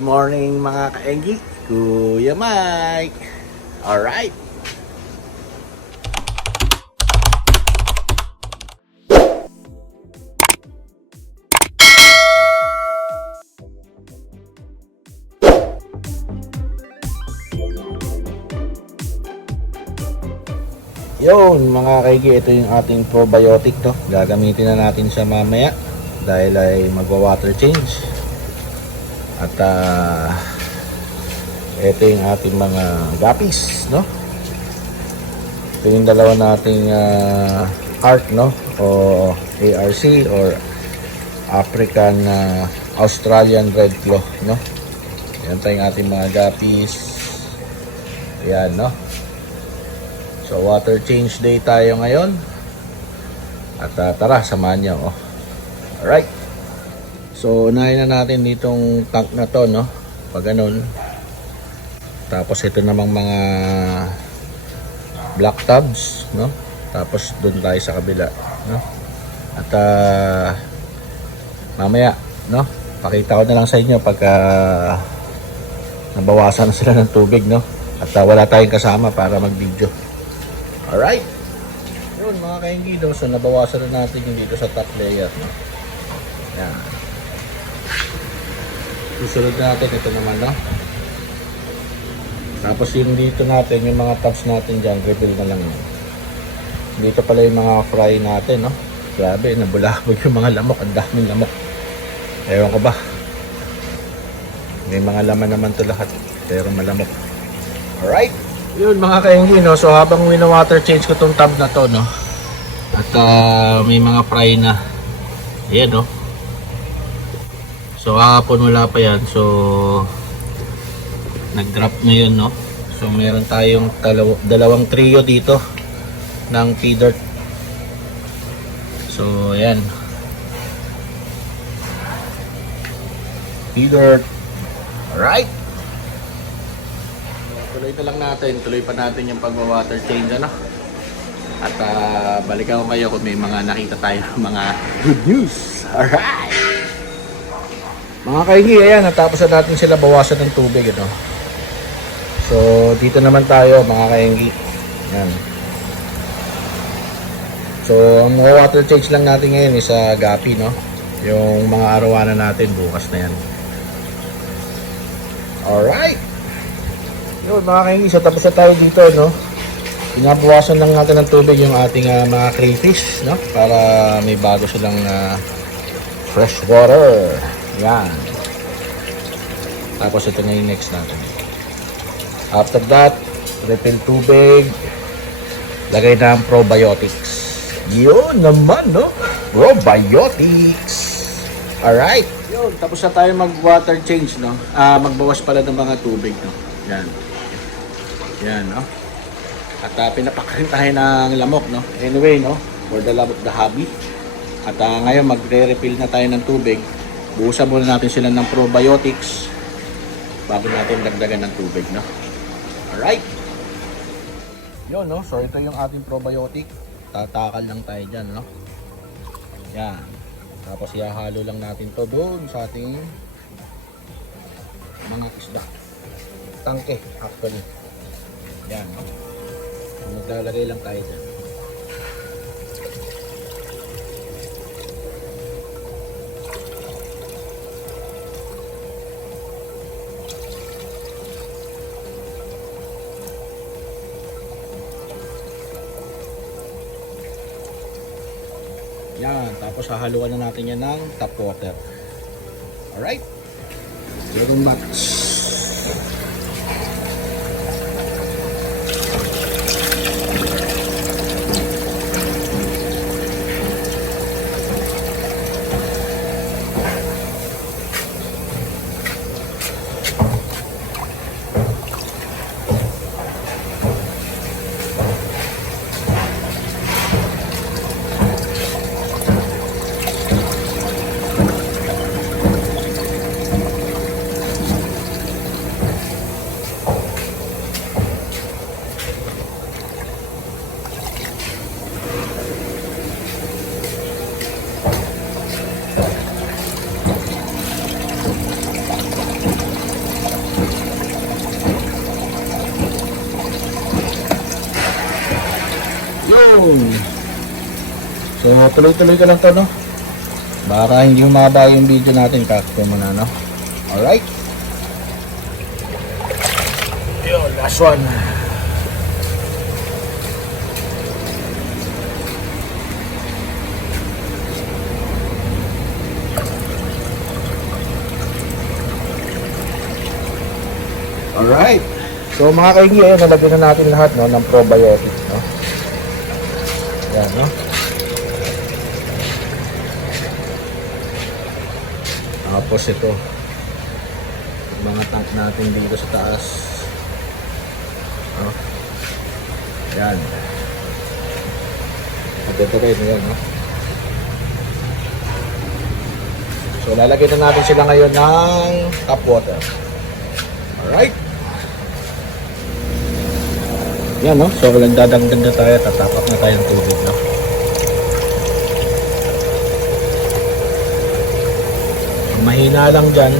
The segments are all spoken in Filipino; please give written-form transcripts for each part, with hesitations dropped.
morning mga kaenggi, Kuya Mike. Alright. Yun mga kaenggi, ito yung ating probiotic to. Gagamitin na natin siya mamaya dahil ay magwa-water change. At ito yung ating mga guppies, no? Ito yung dalawa nating ARC, no? O ARC or African Australian Red Claw, no? Yan tayong ating mga guppies. Yan, no? So water change day tayo ngayon. At tara, samahan niyo, oh. Alright. So unahin na natin ditong tank na to, no? Pag ganun. Tapos ito namang mga black tubs, no? Tapos doon tayo sa kabila, no? At mamaya, no? Pakita ko na lang sa inyo pagka nabawasan na sila ng tubig, no? At wala tayong kasama para mag-video. Alright. Yun mga kaenggi, no? So nabawasan na natin yung dito sa top layer, no? Yan. Susunod natin ito naman, no? Tapos yung dito natin, yung mga tabs natin dyan, refill na lang yun. Dito pala yung mga fry natin, no? Grabe, nabulabog yung mga lamok. Ang daming lamok. Ewan ko ba? May mga laman naman to lahat, pero malamok. Alright. Yun mga kaenggi, no? So habang wina-water change ko tong tab na to, no? At may mga fry na. Ayan, no? So hapon wala pa yan. So nag-drop ngayon, no? So meron tayong dalawang trio dito ng feeder. So ayan. Feeder. Alright. Tuloy na lang natin. Tuloy pa natin yung pag-water change, ano? At balikan ko kayo kung may mga nakita tayo mga good news. Alright. Mga kaenggi, ayan, natapos na natin sila bawasan ng tubig, ito. So, dito naman tayo, mga kaenggi. Ayan. So, ang water change lang natin ngayon is gapi, no? Yung mga arawanan natin, bukas na yan. Alright. Yun, mga kaenggi, so tapos na tayo dito, no? Pinabawasan lang natin ng tubig yung ating mga crayfish, no? Para may bago silang fresh water. Yan. Tapos ito na yung next natin. After that, refill tubig. Lagay na ang probiotics. Yun naman, no? Probiotics. Alright. Yun, tapos na tayo mag-water change, no? Magbawas pala ng mga tubig, no? Yan. Yan, no? At pinapakin tayo ng lamok, no? Anyway, no? For the love of the hobby. At ngayon, magre-refill na tayo ng tubig. Buusan muna natin sila ng probiotics bago natin dagdagan ng tubig, no? Alright. Yun, no? So, ito yung ating probiotic. Tatakal lang tayo dyan, no? Yan. Tapos, ihahalo lang natin to doon sa ating mga isda. Tangke, actually. Yan, no? Maglalagay lang tayo dyan. Yan, tapos hahaluan na natin yan ng tap water. Alright. Zero match. Yun. So tuloy-tuloy ka lang to, no? Para hindi humaba yung video natin, kakto mo na, no? Alright. Yun, last one. Alright. So mga kaingi, nalagyan na natin lahat, no, ng probiotics, no? Yan, no? Tapos ito, mga tank natin dito sa taas, no? Yan. Ito rin, yan, no? So lalagyan na natin sila ngayon ng tap water. Alright. Yan, no? So walang dadagdag na tayo, tatapak na tayo ng tubig, no? Mahina lang dyan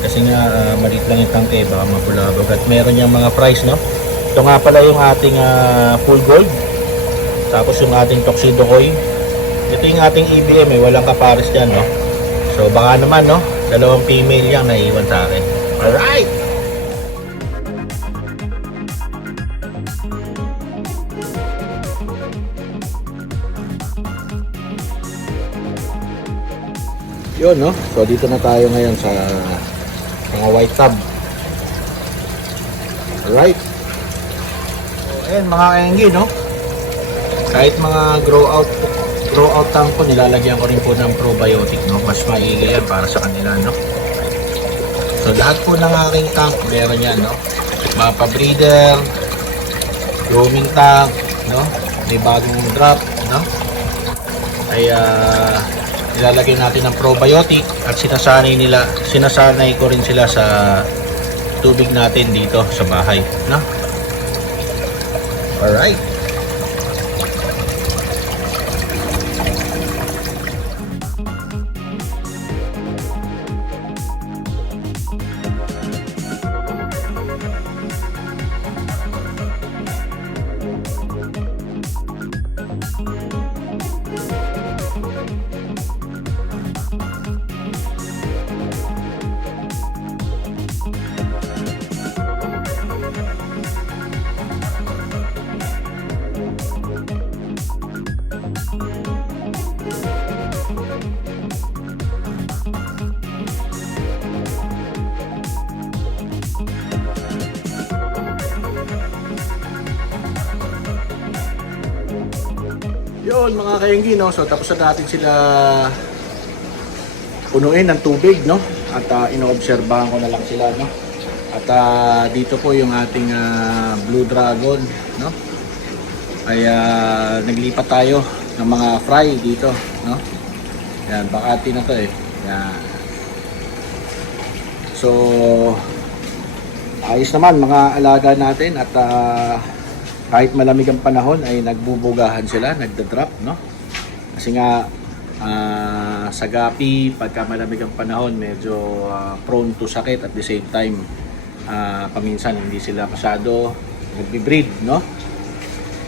kasi nga maliit lang yung tangke, baka mapulabog. At meron yung mga price, no? Ito nga pala yung ating full gold, tapos yung ating tuxedo koi. Ito yung ating EBM, walang kapares dyan, no? So baka naman, no, dalawang female yan naiwan sa akin. Alright. Yun, no? So dito na tayo ngayon sa mga white tub. Alright. So ayan mga kainggi, no? Kahit mga grow out tank po, nilalagyan ko rin po ng probiotic, no? Mas maigi yan para sa kanila, no? So lahat po ng aking tank meron yan, no? Mga pa-breeder, grooming tank, no? May bagong drop, no? Ay nilalagay natin ng probiotic at sinasanay ko rin sila sa tubig natin dito sa bahay, no? Alright. Yun mga kainggi, no? So tapos na natin sila punuin ng tubig, no? At inoobserbahan ko na lang sila, no? At dito po yung ating Blue Dragon, no? Ay naglipat tayo ng mga fry dito, no? Yan, bakati na to eh. Yan. So ayos naman mga alaga natin at kahit malamig ang panahon ay nagbubugahan sila, nagda-drop, no? Kasi nga sa gapi, pagka malamig ang panahon, medyo prone to sakit. At the same time, paminsan hindi sila masyado nagbi-breed, no?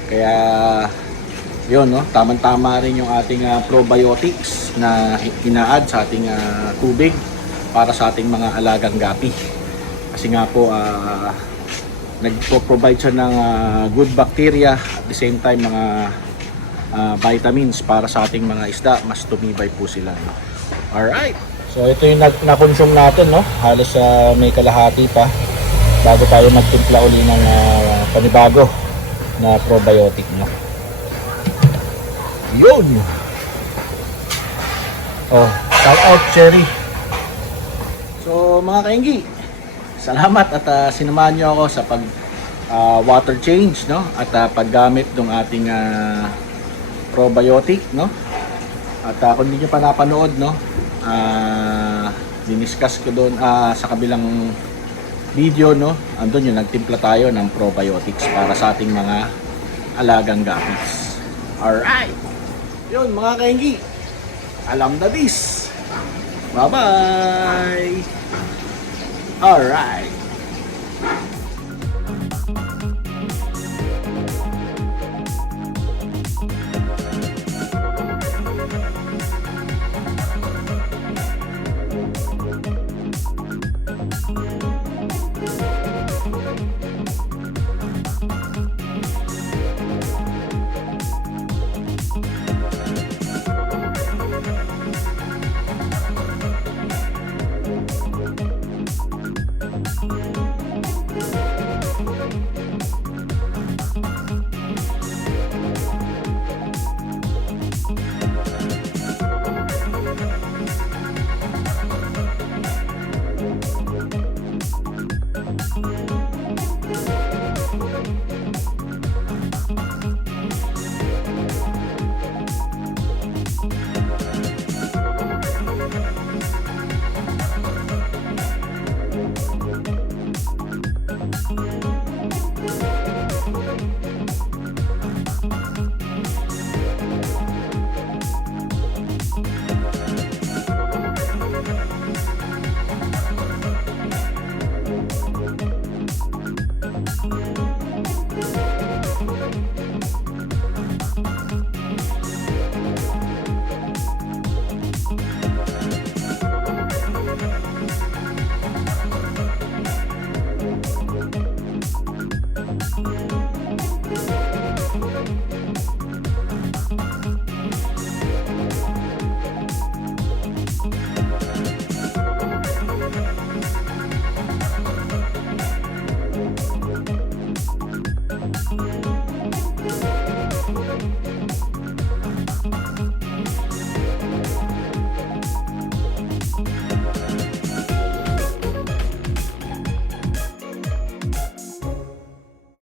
Kaya yun, no? Tamang-tama rin yung ating probiotics na ina-add sa ating tubig para sa ating mga alagang gapi. Kasi nga po nagpo-provide siya ng good bacteria, at the same time mga vitamins para sa ating mga isda, mas tumibay po sila, no? Alright, so ito yung na-consume natin, no? Halos may kalahati pa bago tayo magtimpla uli ng panibago na probiotic, no? Yun! Oh, shout out Cherry. So mga kainggi, salamat at sinamahan nyo ako sa pag water change, no? At paggamit ng ating probiotic, no? At kung hindi nyo pa napanood, no? Diniscuss ko doon sa kabilang video, no? Andun yung nagtimpla tayo ng probiotics para sa ating mga alagang gapis. Alright! Yun mga kainggi, alam na this. Bye bye. All right.